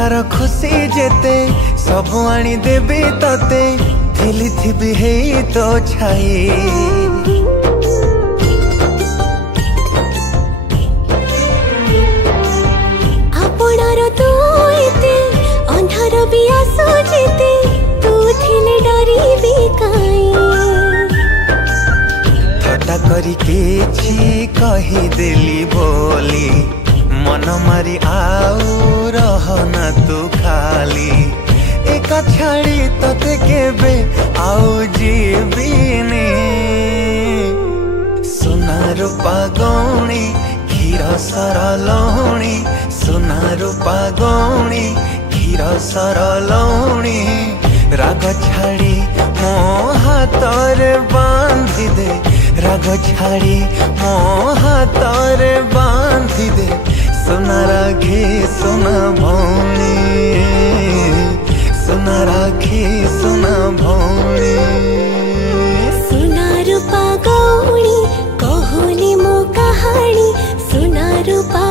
संसार खुशी जेते सब आनी देबी तते थिली थिबी हे तो छाई आपणार तू एते अंधार भी आसो जेते तू थिले डरी भी काई थटा करी केछि कही देली बोली मन मारी आउ रहना तू खाली एका छाड़ी तते केबे आउ जीविनी सोना रूपा गौणी क्षीर सरलौणी सोना रूपा गौणी क्षीर सरलौणी राग छाड़ी मो हाथरे बांधी दे राग छाड़ी मो हाथरे बांधी दे सोना राखी सोना भौणी सोना राखी सोना भौणी सोना रूपा गौणी कहोली मो कहानी सोना रूपा